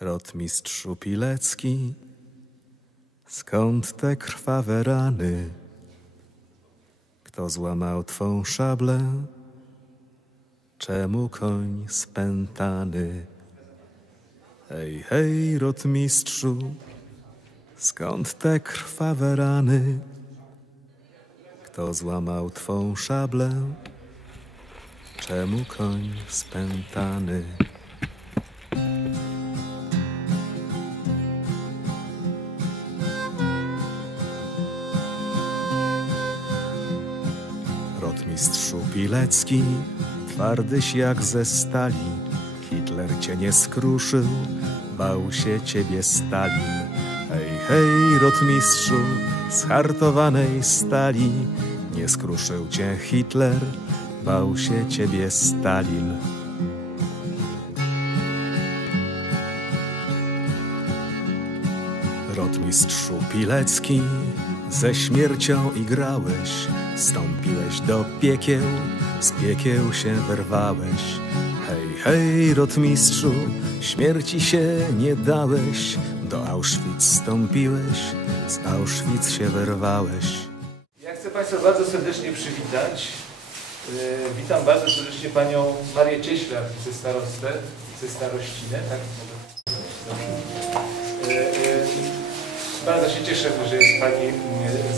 Rotmistrzu Pilecki, skąd te krwawe rany? Kto złamał twą szablę? Czemu koń spętany? Hej, hej, rotmistrzu, skąd te krwawe rany? Kto złamał twą szablę? Czemu koń spętany? Rotmistrzu Pilecki, twardyś jak ze stali, Hitler cię nie skruszył, bał się ciebie Stalin. Hej, hej, rotmistrzu, z hartowanej stali, nie skruszył cię Hitler, bał się ciebie Stalin. Rotmistrzu Pilecki, ze śmiercią igrałeś, stąpiłeś do piekieł, z piekieł się wyrwałeś. Hej, hej, rotmistrzu, śmierci się nie dałeś, do Auschwitz stąpiłeś, z Auschwitz się wyrwałeś. Ja chcę Państwa bardzo serdecznie przywitać. Yy, Witam bardzo serdecznie Panią Marię Cieślar ze starostę, ze starościnę. Tak? Yy, yy, Bardzo się cieszę, że jest Pani yy,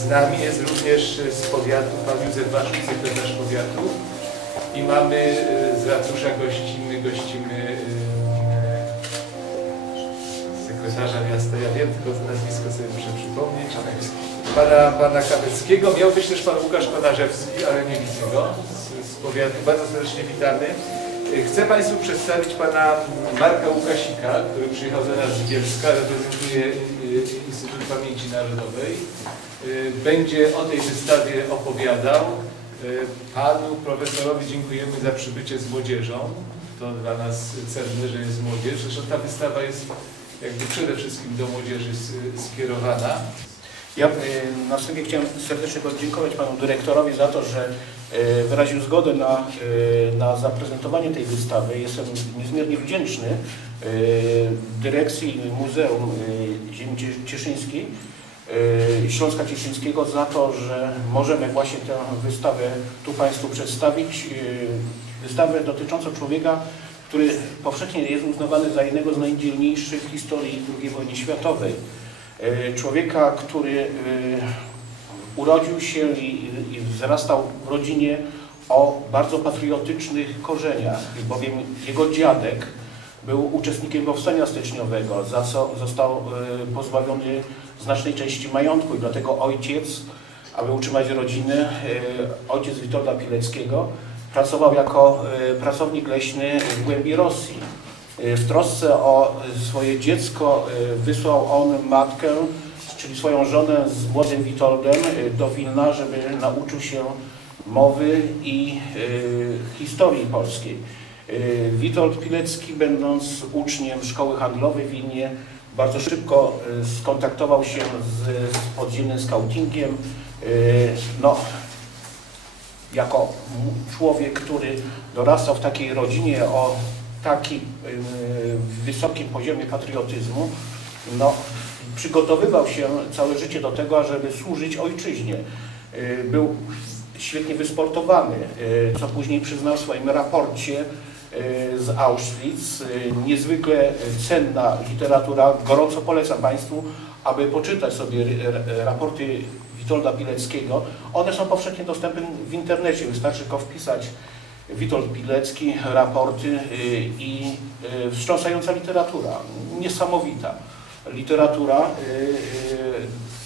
z nami. Jest również z powiatu Pan Józef Waszuk, sekretarz powiatu. I mamy yy, z ratusza gościmy, gościmy yy, sekretarza miasta. Ja wiem, tylko nazwisko sobie muszę przypomnieć. Pana, pana Kaweckiego. Miał być też pan Łukasz Konarzewski, ale nie widzę go z, z powiatu. Bardzo serdecznie witamy. Chcę Państwu przedstawić pana Marka Łukasika, który przyjechał do nas z Bielska, reprezentuje Instytut Pamięci Narodowej. Y, Będzie o tej wystawie opowiadał. Y, Panu profesorowi dziękujemy za przybycie z młodzieżą. To dla nas cenne, że jest młodzież. Zresztą ta wystawa jest jakby przede wszystkim do młodzieży skierowana. Ja y, na wstępie chciałem serdecznie podziękować panu dyrektorowi za to, że wyraził zgodę na, y, na zaprezentowanie tej wystawy. Jestem niezmiernie wdzięczny y, dyrekcji Muzeum Ziemi Cie- Cieszyńskiej, Śląska Cieszyńskiego za to, że możemy właśnie tę wystawę tu Państwu przedstawić. Wystawę dotyczącą człowieka, który powszechnie jest uznawany za jednego z najdzielniejszych w historii II wojny światowej. E, człowieka, który e, urodził się i, i wzrastał w rodzinie o bardzo patriotycznych korzeniach, bowiem jego dziadek był uczestnikiem powstania styczniowego, został e, pozbawiony znacznej części majątku i dlatego ojciec, aby utrzymać rodzinę, e, ojciec Witolda Pileckiego, pracował jako e, pracownik leśny w głębi Rosji. W trosce o swoje dziecko wysłał on matkę, czyli swoją żonę z młodym Witoldem e, do Wilna, żeby nauczył się mowy i e, historii polskiej. E, Witold Pilecki, będąc uczniem szkoły handlowej w Wilnie, bardzo szybko skontaktował się z, z podziemnym scoutingiem. E, No, jako człowiek, który dorastał w takiej rodzinie o takim y, wysokim poziomie patriotyzmu, no, przygotowywał się całe życie do tego, ażeby służyć ojczyźnie. Y, Był świetnie wysportowany, y, co później przyznał w swoim raporcie y, z Auschwitz. Niezwykle cenna literatura. Gorąco polecam Państwu, aby poczytać sobie raporty Witolda Pileckiego. One są powszechnie dostępne w internecie. Wystarczy tylko wpisać Witold Pilecki, raporty i wstrząsająca literatura. Niesamowita literatura y, y,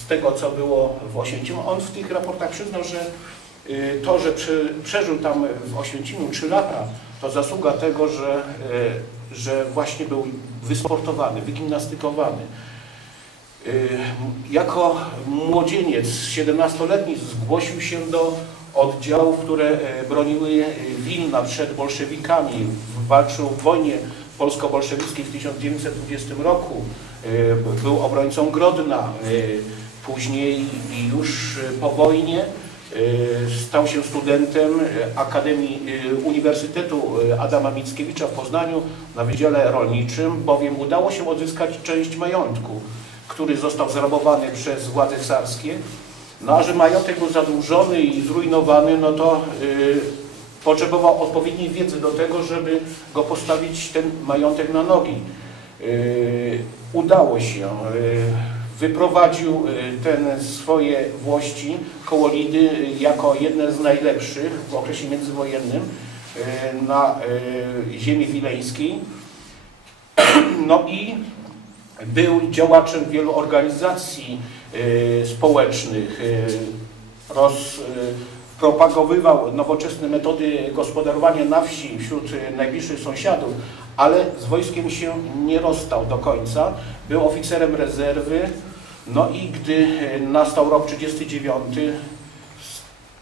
z tego, co było w Oświęcimiu. On w tych raportach przyznał, że y, to, że przeżył tam w Oświęcimiu 3 lata, to zasługa tego, że, że właśnie był wysportowany, wygimnastykowany. Jako młodzieniec 17-letni zgłosił się do oddziałów, które broniły Wilna przed bolszewikami. Walczył w wojnie polsko-bolszewickiej w 1920 roku. E, Był obrońcą Grodna. E, Później już e, po wojnie Stał się studentem Akademii Uniwersytetu Adama Mickiewicza w Poznaniu na Wydziale Rolniczym, bowiem udało się odzyskać część majątku, który został zrabowany przez władze carskie. No a że majątek był zadłużony i zrujnowany, no to potrzebował odpowiedniej wiedzy do tego, żeby go postawić ten majątek na nogi. Udało się wyprowadził y, ten swoje włości koło Lidy jako jedne z najlepszych w okresie międzywojennym y, na y, ziemi wileńskiej. No i był działaczem wielu organizacji społecznych, roz, propagowywał nowoczesne metody gospodarowania na wsi wśród najbliższych sąsiadów, ale z wojskiem się nie rozstał do końca. Był oficerem rezerwy, no i gdy e, nastał rok 39,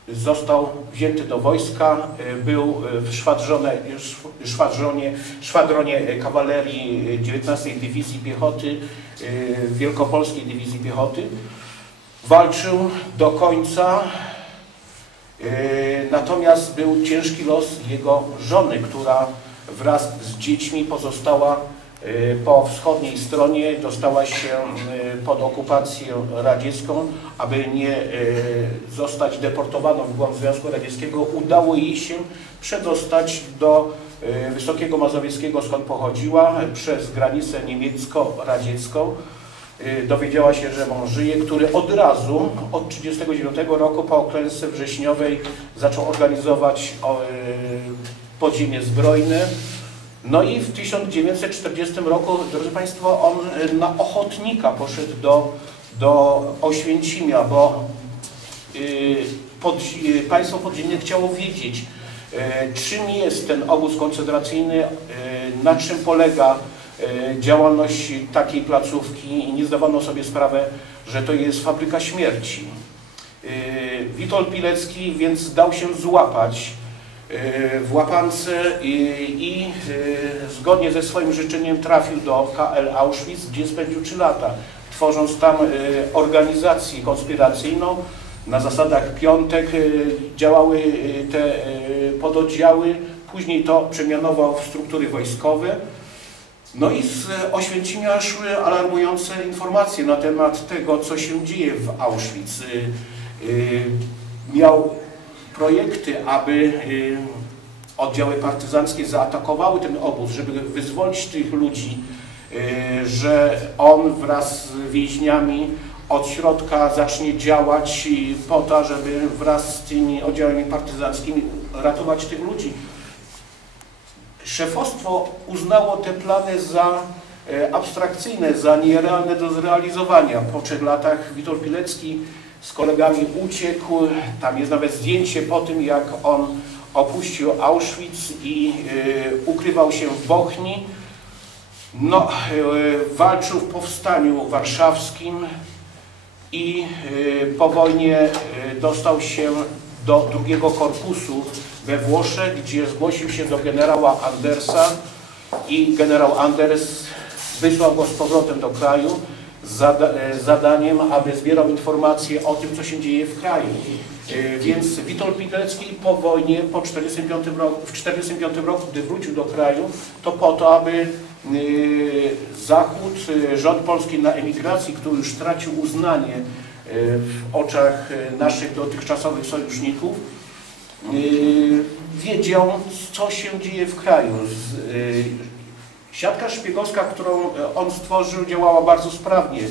został wzięty do wojska, e, był w szwadronie, szwadronie kawalerii 19 Dywizji Piechoty, e, Wielkopolskiej Dywizji Piechoty. Walczył do końca, natomiast był ciężki los jego żony, która wraz z dziećmi pozostała Y, po wschodniej stronie dostała się y, pod okupację radziecką, aby nie y, zostać deportowaną w głąb Związku Radzieckiego, udało jej się przedostać do Wysokiego Mazowieckiego, skąd pochodziła, przez granicę niemiecko-radziecką. Dowiedziała się, że mąż żyje, który od razu, od 1939 roku po klęsce wrześniowej zaczął organizować podziemie zbrojne, no i w 1940 roku, drodzy Państwo, on e, na ochotnika poszedł do, do Oświęcimia, bo y, pod, y, państwo podziemne chciało wiedzieć, czym jest ten obóz koncentracyjny, na czym polega działalność takiej placówki i nie zdawano sobie sprawę, że to jest fabryka śmierci. Witold Pilecki więc dał się złapać E, w łapance i, i e, zgodnie ze swoim życzeniem trafił do KL Auschwitz, gdzie spędził 3 lata, tworząc tam e, organizację konspiracyjną. Na zasadach piątek działały te pododdziały, później to przemianował w struktury wojskowe. No i z Oświęcimia szły alarmujące informacje na temat tego, co się dzieje w Auschwitz. Miał projekty, aby y, oddziały partyzanckie zaatakowały ten obóz, żeby wyzwolić tych ludzi, y, że on wraz z więźniami od środka zacznie działać po to, żeby wraz z tymi oddziałami partyzanckimi ratować tych ludzi. Szefostwo uznało te plany za y, abstrakcyjne, za nierealne do zrealizowania. Po trzech latach Witold Pilecki z kolegami uciekł. Tam jest nawet zdjęcie po tym, jak on opuścił Auschwitz i y, ukrywał się w Bochni. No, y, walczył w powstaniu warszawskim i y, po wojnie dostał się do drugiego korpusu we Włoszech, gdzie zgłosił się do generała Andersa i generał Anders wysłał go z powrotem do kraju zada e, zadaniem, aby zbierał informacje o tym, co się dzieje w kraju. E, więc Witold Pilecki po wojnie, po 45 roku, w 1945 roku, gdy wrócił do kraju, to po to, aby e, Zachód, rząd polski na emigracji, który już stracił uznanie w oczach naszych dotychczasowych sojuszników, wiedział, co się dzieje w kraju. Siatka szpiegowska, którą e, on stworzył, działała bardzo sprawnie. E,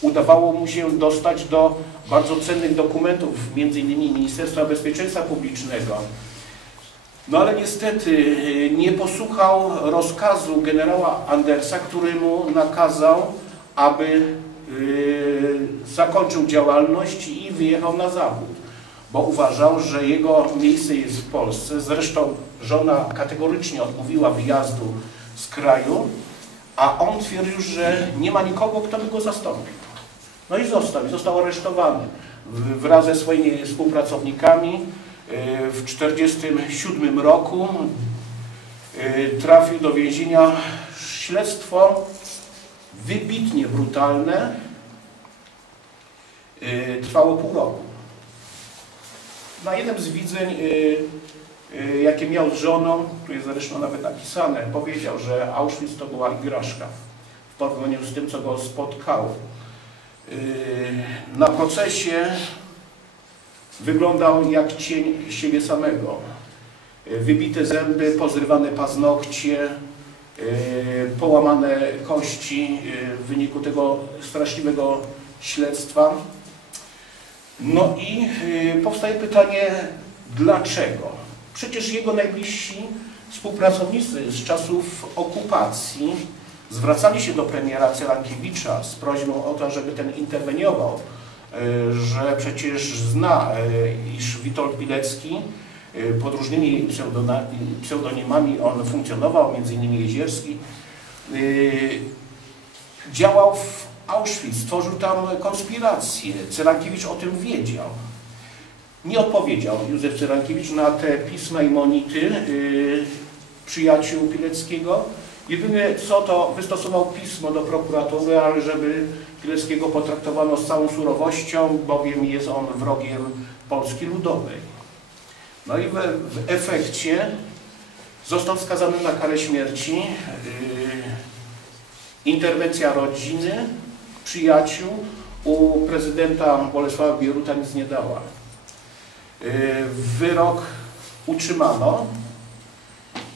udawało mu się dostać do bardzo cennych dokumentów, innymi Ministerstwa Bezpieczeństwa Publicznego. No ale niestety e, nie posłuchał rozkazu generała Andersa, który mu nakazał, aby zakończył działalność i wyjechał na zachód bo uważał, że jego miejsce jest w Polsce. Zresztą żona kategorycznie odmówiła wyjazdu z kraju, a on twierdził, że nie ma nikogo, kto by go zastąpił. No i został, i został aresztowany wraz ze swoimi współpracownikami. Y, w 1947 roku y, trafił do więzienia. Śledztwo wybitnie brutalne. Y, trwało pół roku. Na jednym z widzeń, jakie miał z żoną, tu jest zresztą nawet napisane, powiedział, że Auschwitz to była igraszka w porównaniu z tym, co go spotkało. Y, Na procesie wyglądał jak cień siebie samego. Y, Wybite zęby, pozrywane paznokcie, y, połamane kości y, w wyniku tego straszliwego śledztwa. No i y, powstaje pytanie, dlaczego? Przecież jego najbliżsi współpracownicy z czasów okupacji zwracali się do premiera Celankiewicza z prośbą o to, żeby ten interweniował, y, że przecież zna, y, iż Witold Pilecki y, pod różnymi pseudonimami on funkcjonował, innymi Jezierski, działał w Auschwitz, stworzył tam konspirację. Cyrankiewicz o tym wiedział. Nie odpowiedział Józef Cyrankiewicz na te pisma i monity yy, przyjaciół Pileckiego. Jedyne co to wystosował pismo do prokuratury, ale żeby Pileckiego potraktowano z całą surowością, bowiem jest on wrogiem Polski Ludowej. No i we, w efekcie został skazany na karę śmierci. Yy, interwencja rodziny, przyjaciół u prezydenta Bolesława Bieruta nic nie dała. Yy, Wyrok utrzymano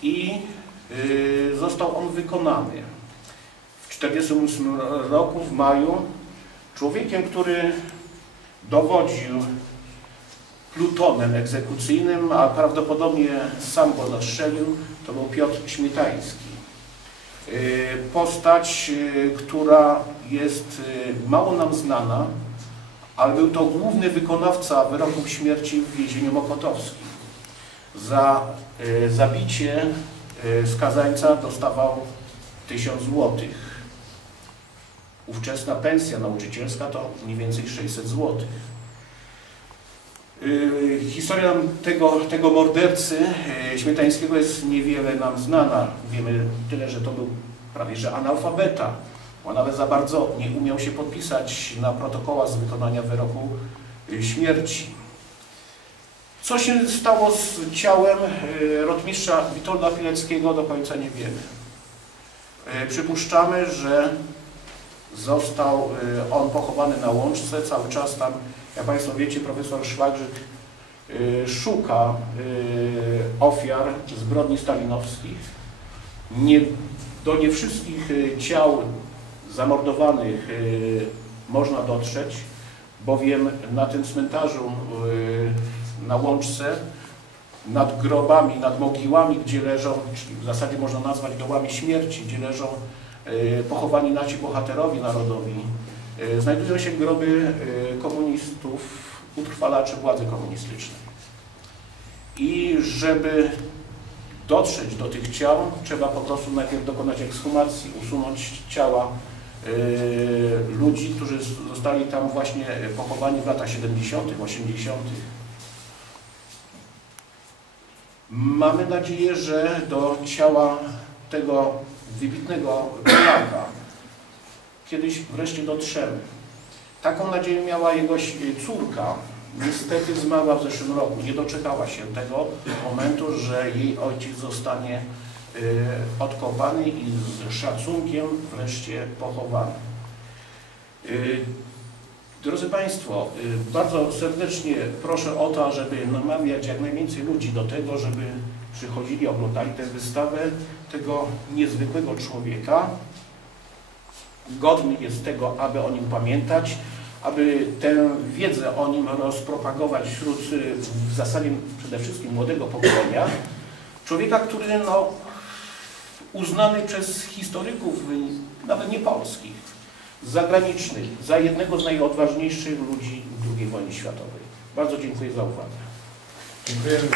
i yy, został on wykonany. W 1948 roku, w maju, człowiekiem, który dowodził plutonem egzekucyjnym, a prawdopodobnie sam go zastrzelił, to był Piotr Śmietański. Y, Postać, y, która jest y, mało nam znana, ale był to główny wykonawca wyroków śmierci w więzieniu mokotowskim. Za y, zabicie y, skazańca dostawał 1000 złotych. Ówczesna pensja nauczycielska to mniej więcej 600 złotych. Y, Historia tego, tego mordercy Śmietańskiego jest niewiele nam znana. Wiemy tyle, że to był prawie że analfabeta. On nawet za bardzo nie umiał się podpisać na protokołach z wykonania wyroku y, śmierci. Co się stało z ciałem y, rotmistrza Witolda Pileckiego do końca nie wiemy. Y, Przypuszczamy, że został on pochowany na łączce, cały czas tam jak Państwo wiecie, profesor Szwagrzyk szuka ofiar zbrodni stalinowskich. Nie, do nie wszystkich ciał zamordowanych y, można dotrzeć, bowiem na tym cmentarzu y, na Łączce nad grobami, nad mogiłami, gdzie leżą, czyli w zasadzie można nazwać dołami śmierci, gdzie leżą y, pochowani nasi bohaterowie narodowi, znajdują się groby komunistów, utrwalaczy władzy komunistycznej. I żeby dotrzeć do tych ciał, trzeba po prostu najpierw dokonać ekshumacji, usunąć ciała ludzi, którzy zostali tam właśnie pochowani w latach 70., 80. Mamy nadzieję, że do ciała tego wybitnego Polaka kiedyś wreszcie dotrzemy. Taką nadzieję miała jego córka. Niestety zmarła w zeszłym roku. Nie doczekała się tego momentu, że jej ojciec zostanie y, odkopany i z szacunkiem wreszcie pochowany. Y, Drodzy Państwo, y, bardzo serdecznie proszę o to, żeby namawiać jak najwięcej ludzi do tego, żeby przychodzili, oglądali tę wystawę tego niezwykłego człowieka. Godny jest tego, aby o nim pamiętać, aby tę wiedzę o nim rozpropagować wśród w zasadzie przede wszystkim młodego pokolenia. Człowieka, który no, uznany przez historyków, nawet nie polskich, zagranicznych, za jednego z najodważniejszych ludzi II wojny światowej. Bardzo dziękuję za uwagę. Dziękujemy.